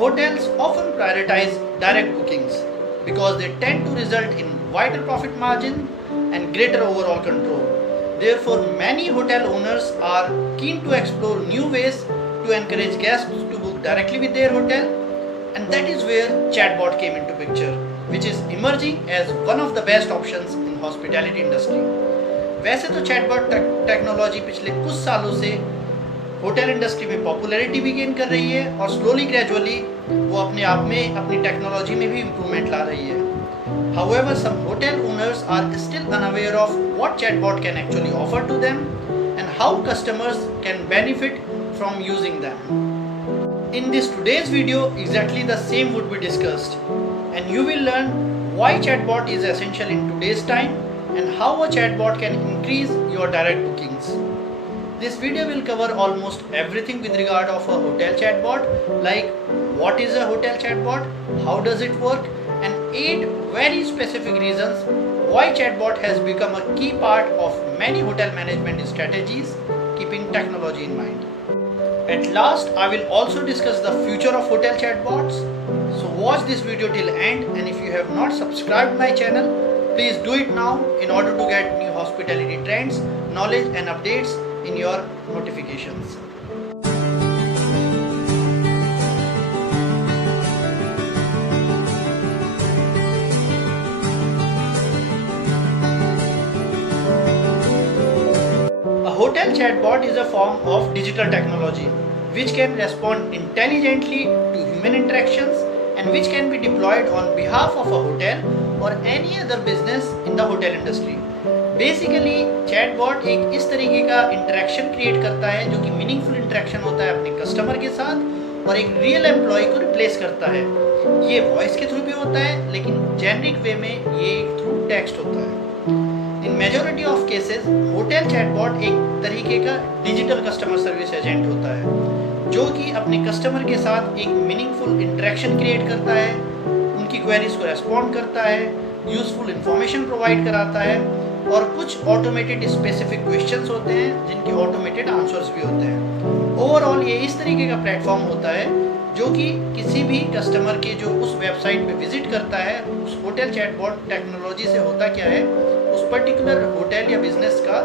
Hotels often prioritize direct bookings because they tend to result in wider profit margin and greater overall control. Therefore, many hotel owners are keen to explore new ways to encourage guests to book directly with their hotel, and that is where chatbot came into picture, which is emerging as one of the best options in hospitality industry. वैसे तो chatbot technology पिछले कुछ सालों से hotel industry में popularity भी gain कर रही है और स्लोली ग्रेजुअली वो अपने आप में अपनी टेक्नोलॉजी में भी इम्प्रूवमेंट ला रही है. However, some hotel owners are still unaware of what chatbot can actually offer to them and how customers can benefit from using them. In this today's video, exactly the same would be discussed, and you will learn why chatbot is essential in today's time and how a chatbot can increase your direct bookings. This video will cover almost everything with regard of a hotel chatbot, like what is a hotel chatbot, how does it work, and 8 very specific reasons why chatbot has become a key part of many hotel management strategies, keeping technology in mind. At last, I will also discuss the future of hotel chatbots. So watch this video till end, and if you have not subscribed my channel, please do it now in order to get new hospitality trends, knowledge and updates in your notifications. A hotel chatbot is a form of digital technology which can respond intelligently to human interactions and which can be deployed on behalf of a hotel or any other business in the hotel industry. Basically chatbot एक इस तरीके का interaction create करता है जो कि meaningful interaction होता है अपने कस्टमर के साथ और एक रियल एम्प्लॉय को रिप्लेस करता है. ये वॉइस के थ्रू भी होता है, लेकिन जेनरिक वे में ये थ्रू टेक्स्ट होता है. इन majority of cases hotel chatbot एक तरीके का डिजिटल कस्टमर सर्विस एजेंट होता है जो कि अपने कस्टमर के साथ एक मीनिंगफुल इंटरेक्शन क्रिएट करता है, उनकी क्वेरीज को रेस्पॉन्ड करता है, यूजफुल इंफॉर्मेशन प्रोवाइड कराता है और कुछ ऑटोमेटेड स्पेसिफिक क्वेश्चंस होते हैं जिनके ऑटोमेटेड आंसर्स भी होते हैं. ओवरऑल ये इस तरीके का प्लेटफॉर्म होता है जो कि किसी भी कस्टमर के जो उस वेबसाइट पे विजिट करता है, उस होटल चैटबॉट टेक्नोलॉजी से होता क्या है, उस पर्टिकुलर होटल या बिजनेस का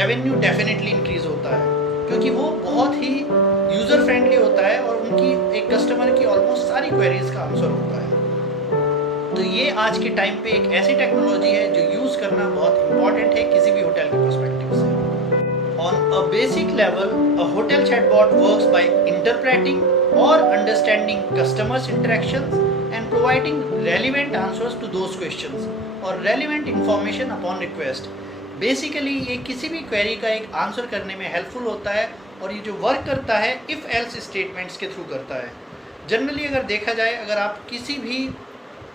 रेवेन्यू डेफिनेटली इंक्रीज होता है क्योंकि वो बहुत ही यूज़र फ्रेंडली होता है और उनकी एक कस्टमर की ऑलमोस्ट सारी क्वेरीज का आंसर होता है. तो ये आज के टाइम पे एक ऐसी टेक्नोलॉजी है जो यूज़ करना बहुत इंपॉर्टेंट है किसी भी होटल के पर्सपेक्टिव से. On a basic level, a hotel chatbot works by interpreting or understanding customers interactions and providing relevant answers to those questions or relevant information upon request. Basically ये किसी भी क्वेरी का एक आंसर करने में helpful होता है और ये जो वर्क करता है इफ़ एल्स स्टेटमेंट्स के थ्रू करता है. जनरली अगर देखा जाए, अगर आप किसी भी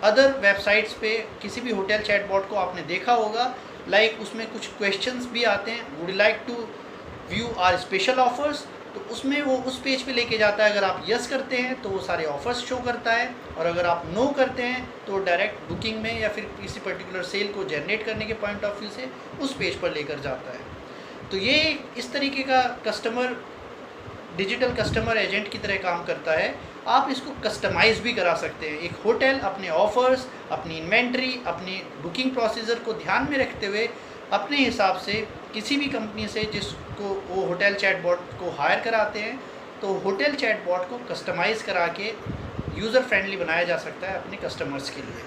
अदर वेबसाइट्स पे किसी भी होटल चैटबॉट को आपने देखा होगा, लाइक उसमें कुछ क्वेश्चंस भी आते हैं, would like to view our special offers, तो उसमें वो उस पेज पे लेके जाता है. अगर आप यस करते हैं तो वो सारे ऑफर्स शो करता है और अगर आप नो करते हैं तो डायरेक्ट बुकिंग में या फिर किसी पर्टिकुलर सेल को जनरेट करने के पॉइंट ऑफ व्यू से उस पेज पर लेकर जाता है. तो ये इस तरीके का कस्टमर डिजिटल कस्टमर एजेंट की तरह काम करता है. आप इसको कस्टमाइज़ भी करा सकते हैं. एक होटल अपने ऑफ़र्स, अपनी इन्वेंट्री, अपनी बुकिंग प्रोसीजर को ध्यान में रखते हुए अपने हिसाब से किसी भी कंपनी से जिसको वो होटल चैटबॉट को हायर कराते हैं, तो होटल चैटबॉट को कस्टमाइज़ करा के यूज़र फ्रेंडली बनाया जा सकता है अपने कस्टमर्स के लिए.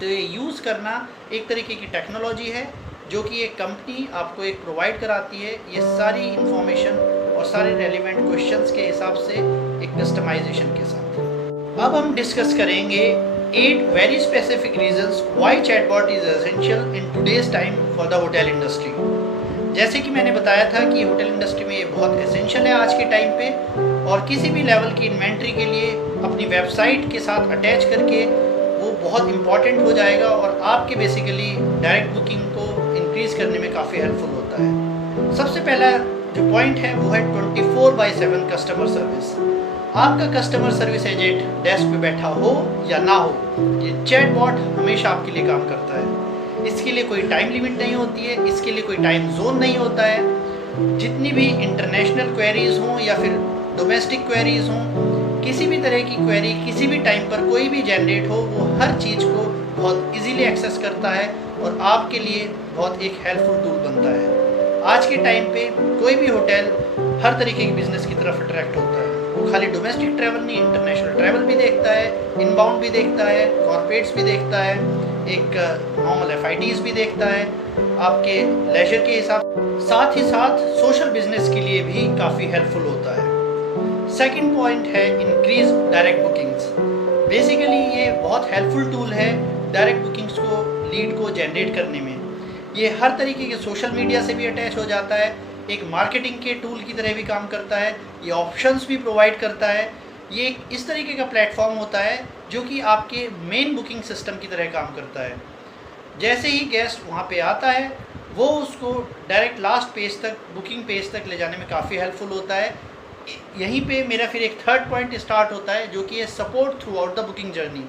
तो ये यूज़ करना एक तरीके की टेक्नोलॉजी है जो कि एक कंपनी आपको एक प्रोवाइड कराती है ये सारी इंफॉर्मेशन और सारे रेलिवेंट क्वेश्चंस के हिसाब से एक कस्टमाइजेशन के साथ. अब हम डिस्कस करेंगे 8 very specific reasons why chatbot is essential in today's time for the hotel industry. जैसे कि मैंने बताया था कि होटल इंडस्ट्री में ये बहुत एसेंशियल है आज के टाइम पे और किसी भी लेवल की इन्वेंट्री के लिए अपनी वेबसाइट के साथ अटैच करके वो बहुत इंपॉर्टेंट हो जाएगा और आपके बेसिकली डायरेक्ट बुकिंग को इंक्रीज़ करने में काफ़ी हेल्पफुल होता है. सबसे पहला जो पॉइंट है वो है 24/7 कस्टमर सर्विस. आपका कस्टमर सर्विस एजेंट डेस्क पे बैठा हो या ना हो, ये चैटबॉट हमेशा आपके लिए काम करता है. इसके लिए कोई टाइम लिमिट नहीं होती है, इसके लिए कोई टाइम जोन नहीं होता है. जितनी भी इंटरनेशनल क्वेरीज़ हों या फिर डोमेस्टिक क्वेरीज़ हों, किसी भी तरह की क्वेरी किसी भी टाइम पर कोई भी जनरेट हो, वो हर चीज़ को बहुत इजीली एक्सेस करता है और आपके लिए बहुत एक हेल्पफुल टूल बनता है। आज के टाइम पे कोई भी होटल हर तरीके के बिजनेस की तरफ अट्रैक्ट होता है। वो खाली डोमेस्टिक ट्रैवल नहीं, इंटरनेशनल ट्रैवल भी देखता है, इनबाउंड भी देखता है, कॉर्पोरेट्स भी देखता है, एक नॉर्मल एफआईडीज भी देखता है, आपके लेजर के हिसाब, साथ ही साथ सोशल बिजनेस के लिए भी काफ़ी हेल्पफुल होता है। सेकंड पॉइंट है इंक्रीज डायरेक्ट बुकिंग्स। बेसिकली ये बहुत हेल्पफुल टूल है डायरेक्ट बुकिंग्स को, लीड को जनरेट करने में। ये हर तरीके के सोशल मीडिया से भी अटैच हो जाता है, एक मार्केटिंग के टूल की तरह भी काम करता है, ये ऑप्शंस भी प्रोवाइड करता है। ये एक इस तरीके का प्लेटफॉर्म होता है जो कि आपके मेन बुकिंग सिस्टम की तरह काम करता है। जैसे ही गेस्ट वहाँ पे आता है, वो उसको डायरेक्ट लास्ट पेज तक, बुकिंग पेज तक ले जाने में काफ़ी हेल्पफुल होता है। यहीं पे मेरा फिर एक थर्ड पॉइंट स्टार्ट होता है जो कि है support through out the booking journey.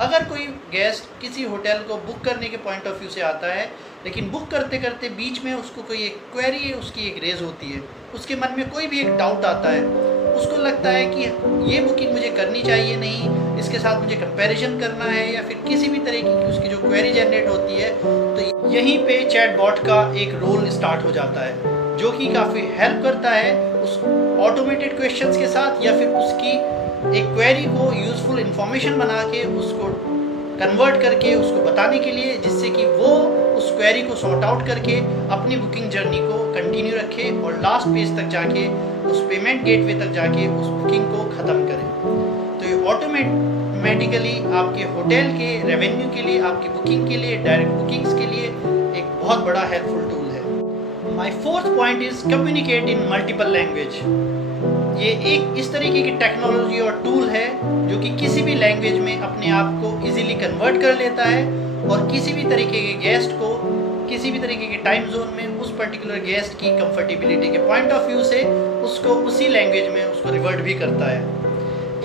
अगर कोई गेस्ट किसी होटल को बुक करने के पॉइंट ऑफ व्यू से आता है, लेकिन बुक करते करते बीच में उसको कोई एक क्वेरी उसकी एक रेज होती है, उसके मन में कोई भी एक डाउट आता है, उसको लगता है कि ये बुकिंग मुझे करनी चाहिए नहीं, इसके साथ मुझे कंपैरिजन करना है, या फिर किसी भी तरीके की उसकी जो क्वेरी जनरेट होती है, तो यहीं पे चैटबॉट का एक रोल स्टार्ट हो जाता है जो कि काफ़ी हेल्प करता है उस ऑटोमेटेड क्वेश्चंस के साथ, या फिर उसकी एक क्वेरी को यूज़फुल इंफॉर्मेशन बना के उसको कन्वर्ट करके उसको बताने के लिए, जिससे कि वो उस क्वेरी को सॉर्ट आउट करके अपनी बुकिंग जर्नी को कंटिन्यू रखे और लास्ट पेज तक जाके उस पेमेंट गेटवे तक जाके उस बुकिंग को ख़त्म करें। तो ये ऑटोमेटिकली आपके होटल के रेवेन्यू के लिए, आपकी बुकिंग के लिए, डायरेक्ट बुकिंग्स के लिए एक बहुत बड़ा हेल्पफुल टूल है। My fourth point is communicate in multiple language. ये एक इस तरीके की टेक्नोलॉजी और टूल है जो कि किसी भी लैंग्वेज में अपने आप को इजीली कन्वर्ट कर लेता है और किसी भी तरीके के गेस्ट को किसी भी तरीके के टाइम जोन में उस पर्टिकुलर गेस्ट की कंफर्टेबिलिटी के पॉइंट ऑफ व्यू से उसको उसी लैंग्वेज में उसको रिवर्ट भी करता है।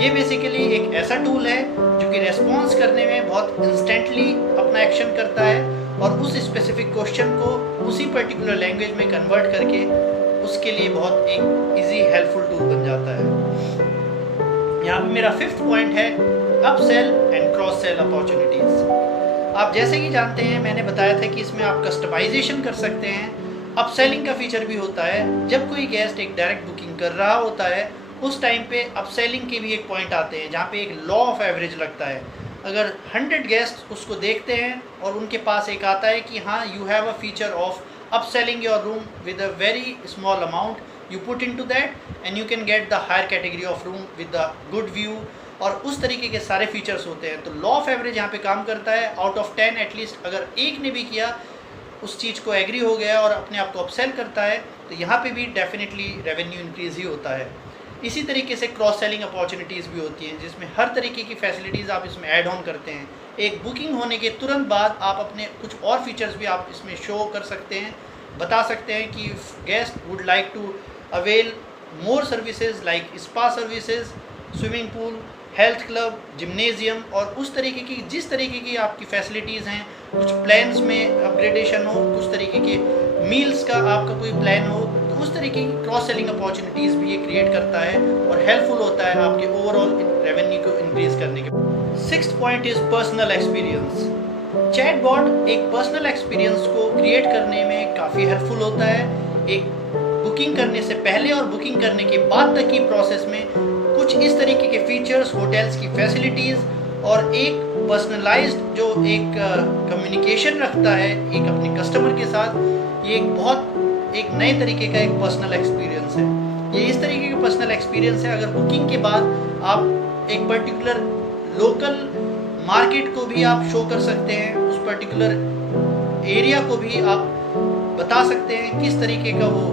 ये बेसिकली एक ऐसा टूल है जो कि रेस्पॉन्स करने में बहुत इंस्टेंटली अपना एक्शन करता है और उस स्पेसिफिक क्वेश्चन को उसी पर्टिकुलर लैंग्वेज में कन्वर्ट करके उसके लिए बहुत एक इजी हेल्पफुल टूल बन जाता है। यहाँ पे मेरा फिफ्थ पॉइंट है upsell and cross sell opportunities. आप जैसे कि जानते हैं, मैंने बताया था कि इसमें आप कस्टमाइजेशन कर सकते हैं, अपसेलिंग का फीचर भी होता है। जब कोई गेस्ट एक डायरेक्ट बुकिंग कर रहा होता है, उस टाइम पे अपसेलिंग के भी एक पॉइंट आते हैं जहाँ पे एक लॉ ऑफ एवरेज लगता है। अगर 100 गेस्ट उसको देखते हैं और उनके पास एक आता है कि हाँ, you have a feature of upselling your room with a very small amount, you put into that and you can get the higher category of room with the good view, और उस तरीके के सारे फीचर्स होते हैं। तो law of average यहाँ पे काम करता है। आउट ऑफ 10 एटलीस्ट अगर एक ने भी किया, उस चीज़ को एग्री हो गया और अपने आप को अपसेल करता है, तो यहाँ पे भी डेफिनेटली रेवेन्यू इंक्रीज ही होता है। इसी तरीके से क्रॉस सेलिंग अपॉर्चुनिटीज़ भी होती हैं जिसमें हर तरीके की फैसिलिटीज़ आप इसमें ऐड ऑन करते हैं। एक बुकिंग होने के तुरंत बाद आप अपने कुछ और फीचर्स भी आप इसमें शो कर सकते हैं, बता सकते हैं कि guest would like to avail more services like spa services, swimming pool, health club, gymnasium, और उस तरीके की जिस तरीके की आपकी फैसिलिटीज़ हैं, कुछ प्लान्स में अपग्रेडेशन हो, कुछ तरीके के मील्स का आपका कोई प्लान हो, तो उस तरीके की क्रॉस सेलिंग अपॉर्चुनिटीज़ भी ये क्रिएट करता है और हेल्पफुल होता है आपके ओवरऑल रेवेन्यू को इंक्रीज करने के। Sixth point is personal experience. Chatbot एक पर्सनल एक्सपीरियंस को क्रिएट करने में काफ़ी हेल्पफुल होता है। एक बुकिंग करने से पहले और बुकिंग करने के बाद तक की प्रोसेस में कुछ इस तरीके के फीचर्स, होटल्स की फैसिलिटीज़ और एक पर्सनलाइज्ड जो एक कम्युनिकेशन रखता है एक अपने कस्टमर के साथ, ये एक बहुत एक नए तरीके का एक पर्सनल एक्सपीरियंस है। ये इस तरीके का पर्सनल एक्सपीरियंस है, अगर बुकिंग के बाद आप एक पर्टिकुलर लोकल मार्केट को भी आप शो कर सकते हैं, उस पर्टिकुलर एरिया को भी आप बता सकते हैं किस तरीके का वो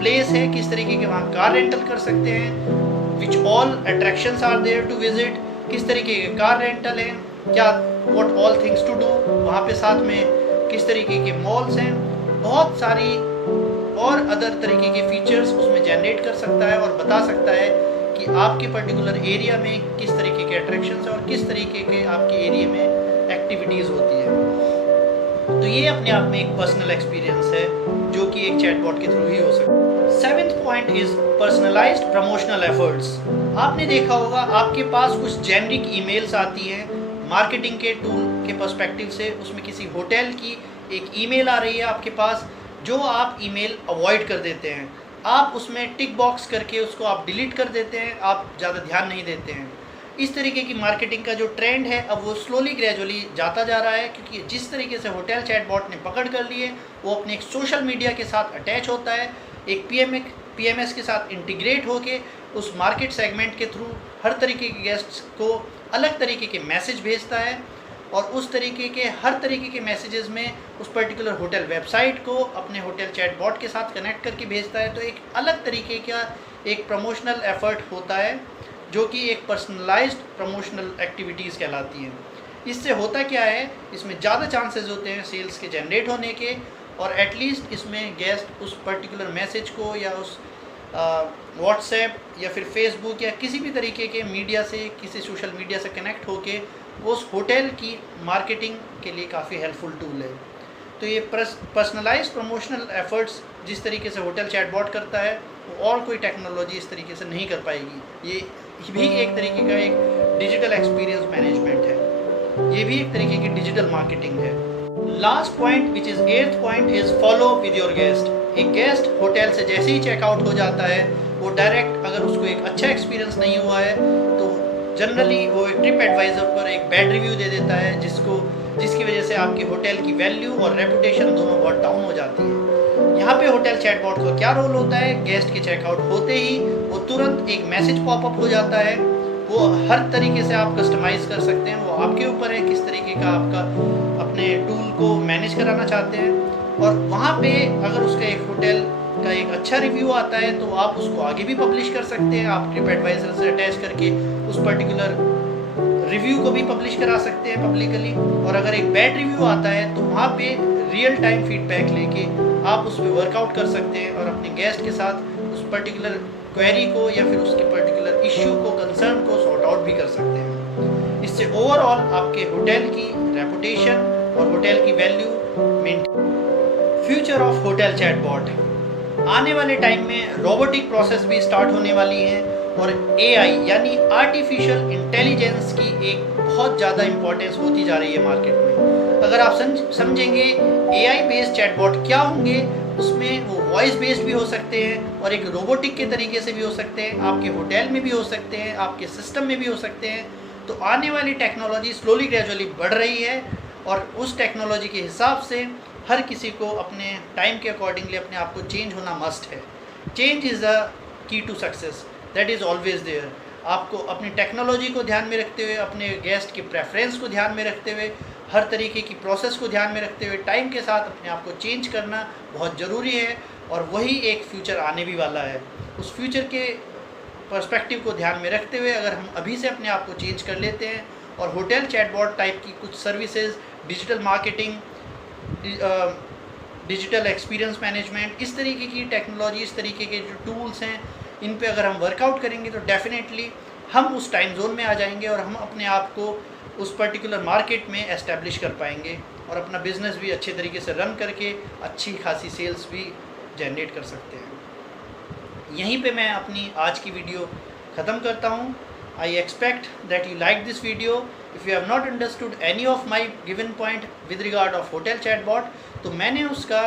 प्लेस है, किस तरीके के वहाँ कार रेंटल कर सकते हैं, which all attractions are there to visit, किस तरीके के कार रेंटल हैं, क्या what all things to do, वहाँ पे साथ में किस तरीके के मॉल्स हैं, बहुत सारी और अदर तरीके के फीचर्स उसमें जनरेट कर सकता है और बता सकता है कि आपके पर्टिकुलर एरिया में किस तरीके के अट्रैक्शंस हैं और किस तरीके के आपके एरिया में एक्टिविटीज़ होती है। तो ये अपने आप में एक पर्सनल एक्सपीरियंस है जो कि एक चैटबॉट के थ्रू ही हो सकता है। Seventh point is personalised promotional efforts. आपने देखा होगा आपके पास कुछ जेनरिक ईमेल्स आती हैं मार्केटिंग के टूल के पर्सपेक्टिव से। उसमें किसी होटल की एक ईमेल आ रही है आपके पास, जो आप ईमेल अवॉइड कर देते हैं। आप उसमें टिक बॉक्स करके उसको आप डिलीट कर देते हैं, आप ज़्यादा ध्यान नहीं देते हैं। इस तरीके की मार्केटिंग का जो ट्रेंड है अब वो स्लोली ग्रेजुअली जाता जा रहा है, क्योंकि जिस तरीके से होटल चैटबॉट ने पकड़ कर ली है वो अपने एक सोशल मीडिया के साथ अटैच होता है, एक पीएमएस के साथ इंटीग्रेट होके उस मार्केट सेगमेंट के थ्रू हर तरीके के गेस्ट्स को अलग तरीके के मैसेज भेजता है, और उस तरीके के हर तरीके के मैसेजेस में उस पर्टिकुलर होटल वेबसाइट को अपने होटल चैटबॉट के साथ कनेक्ट करके भेजता है। तो एक अलग तरीके का एक प्रमोशनल एफर्ट होता है जो कि एक पर्सनलाइज्ड प्रमोशनल एक्टिविटीज़ कहलाती हैं। इससे होता क्या है, इसमें ज़्यादा चांसेस होते हैं सेल्स के जनरेट होने के, और एटलीस्ट इसमें गेस्ट उस पर्टिकुलर मैसेज को या उस व्हाट्सएप या फिर फेसबुक या किसी भी तरीके के मीडिया से, किसी सोशल मीडिया से कनेक्ट होके वो उस होटल की मार्केटिंग के लिए काफ़ी हेल्पफुल टूल है। तो ये पर्सनलाइज्ड प्रमोशनल एफर्ट्स जिस तरीके से होटल चैटबॉट करता है वो और कोई टेक्नोलॉजी इस तरीके से नहीं कर पाएगी। ये भी एक तरीके का एक डिजिटल एक्सपीरियंस मैनेजमेंट है, ये भी एक तरीके की डिजिटल मार्केटिंग है। Last point which is 8th point is follow with your guest. एक गेस्ट होटल से जैसे ही चेकआउट हो जाता है वो डायरेक्ट, अगर उसको एक अच्छा एक्सपीरियंस नहीं हुआ है तो जनरली वो एक ट्रिप एडवाइज़र पर एक बैड रिव्यू दे देता है, जिसकी वजह से आपके होटल की वैल्यू और रेपुटेशन दोनों बहुत डाउन हो जाती है। यहाँ पे होटल चैटबॉट का क्या रोल होता है, गेस्ट के चेकआउट होते ही वो तुरंत एक मैसेज पॉपअप हो जाता है। वो हर तरीके से आप कस्टमाइज़ कर सकते हैं, वो आपके ऊपर है किस तरीके का आपका अपने टूल को मैनेज कराना चाहते हैं। और वहाँ पे अगर उसका एक होटल का एक अच्छा रिव्यू आता है तो आप उसको आगे भी पब्लिश कर सकते हैं, आप ट्रिप एडवाइजर से अटैच करके उस पर्टिकुलर रिव्यू को भी पब्लिश करा सकते हैं पब्लिकली। और अगर एक बैड रिव्यू आता है तो वहाँ पे रियल टाइम फीडबैक लेके आप उस पर वर्कआउट कर सकते हैं और अपने गेस्ट के साथ उस पर्टिकुलर क्वेरी को या फिर उसके पर्टिकुलर इश्यू को, कंसर्न को सॉर्ट आउट भी कर सकते हैं। इससे ओवरऑल आपके होटल की रेपुटेशन और होटल की value maintain. Future of hotel chatbot. आने वाले टाइम में रोबोटिक प्रोसेस भी स्टार्ट होने वाली है और एआई यानी आर्टिफिशियल इंटेलिजेंस की एक बहुत ज़्यादा इंपॉर्टेंस होती जा रही है मार्केट में। अगर आप समझेंगे एआई बेस्ड चैटबॉट क्या होंगे, उसमें वो वॉइस बेस्ड भी हो सकते हैं और एक रोबोटिक के तरीके से भी हो सकते हैं, आपके होटल में भी हो सकते हैं, आपके सिस्टम में भी हो सकते हैं। तो आने वाली टेक्नोलॉजी स्लोली ग्रेजुअली बढ़ रही है और उस टेक्नोलॉजी के हिसाब से हर किसी को अपने टाइम के अकॉर्डिंगली अपने आप को चेंज होना मस्ट है। Change is the key to success, that is always there. आपको अपनी टेक्नोलॉजी को ध्यान में रखते हुए, अपने गेस्ट के प्रेफरेंस को ध्यान में रखते हुए, हर तरीके की प्रोसेस को ध्यान में रखते हुए टाइम के साथ अपने आप को चेंज करना बहुत ज़रूरी है। और वही एक फ्यूचर आने भी वाला है। उस फ्यूचर के पर्सपेक्टिव को ध्यान में रखते हुए अगर हम अभी से अपने आप को चेंज कर लेते हैं और होटल चैटबॉट टाइप की कुछ services, digital marketing, digital experience management, इस तरीके की टेक्नोलॉजी, इस तरीके के जो टूल्स हैं, इन पे अगर हम वर्कआउट करेंगे तो डेफिनेटली हम उस टाइम जोन में आ जाएंगे और हम अपने आप को उस पर्टिकुलर मार्केट में एस्टेब्लिश कर पाएंगे और अपना बिजनेस भी अच्छे तरीके से रन करके अच्छी खासी सेल्स भी जनरेट कर सकते हैं। यहीं पे मैं अपनी आज की वीडियो ख़त्म करता हूँ। I expect that you like this video. If you have not understood any of my given point with regard of hotel chatbot, तो मैंने उसका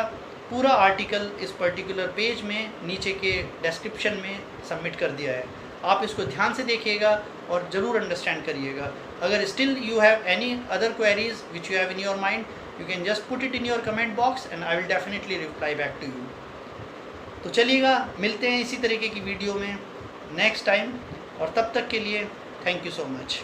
पूरा आर्टिकल इस पर्टिकुलर पेज में नीचे के डिस्क्रिप्शन में सबमिट कर दिया है। आप इसको ध्यान से देखिएगा और ज़रूर अंडरस्टैंड करिएगा। अगर still you have any other queries which you have in your mind, you can just put it in your comment box and I will definitely reply back to you. तो चलिएगा, मिलते हैं इसी तरीके की वीडियो में नेक्स्ट टाइम, और तब तक के लिए थैंक यू सो मच।